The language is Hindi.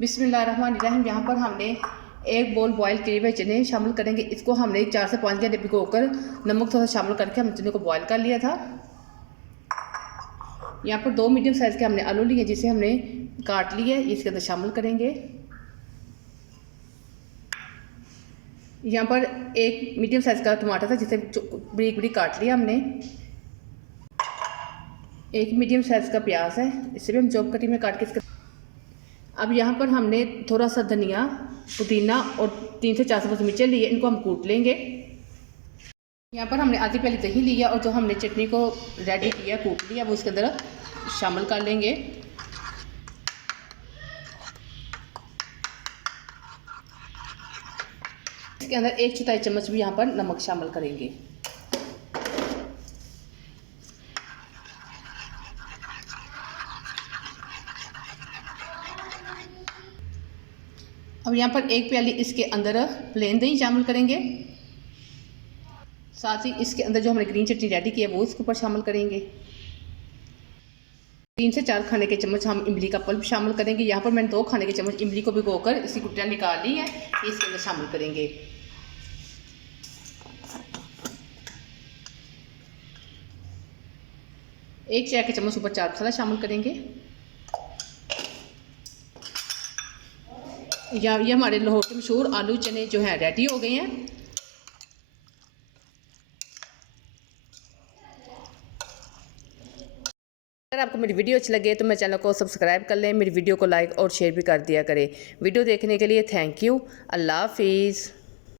बिस्मिल्लाहिर्रहमानिर्रहीम। यहाँ पर हमने एक बोल बॉयल किए हुए चने शामिल करेंगे। इसको हमने 4 से 5 घंटे भिगोकर नमक थोड़ा शामिल करके हम चने को बॉयल कर लिया था। यहाँ पर 2 मीडियम साइज़ के हमने आलू लिए जिसे हमने काट लिया, इसके अंदर शामिल करेंगे। यहाँ पर एक मीडियम साइज़ का टमाटर था जिसे बरीक बरीक काट लिया हमने। एक मीडियम साइज़ का प्याज है, इसे भी हम चॉप कटी में काट के इसका। अब यहाँ पर हमने थोड़ा सा धनिया, पुदीना और 3 से 4 सब्ज़ मिर्चें लिए, इनको हम कूट लेंगे। यहाँ पर हमने आधी प्याली दही लिया और जो हमने चटनी को रेडी किया, कूट लिया, वो इसके अंदर शामिल कर लेंगे। इसके अंदर 1/4 चम्मच भी यहाँ पर नमक शामिल करेंगे। अब यहाँ पर 1 प्याली इसके अंदर प्लेन दही शामिल करेंगे। साथ ही इसके अंदर जो हमने ग्रीन चटनी रेडी की है वो इसके ऊपर शामिल करेंगे। 3 से 4 खाने के चम्मच हम इमली का पल्प शामिल करेंगे। यहाँ पर मैंने 2 खाने के चम्मच इमली को भिगोकर इसकी गुठलियाँ निकाल ली है, इसके अंदर शामिल करेंगे। एक चाय के चम्मच ऊपर चाट मसाला शामिल करेंगे। या ये हमारे लाहौर के मशहूर आलू चने जो हैं रेडी हो गए हैं। अगर आपको मेरी वीडियो अच्छी लगे तो मेरे चैनल को सब्सक्राइब कर लें, मेरी वीडियो को लाइक और शेयर भी कर दिया करें। वीडियो देखने के लिए थैंक यू। अल्लाह हाफिज़।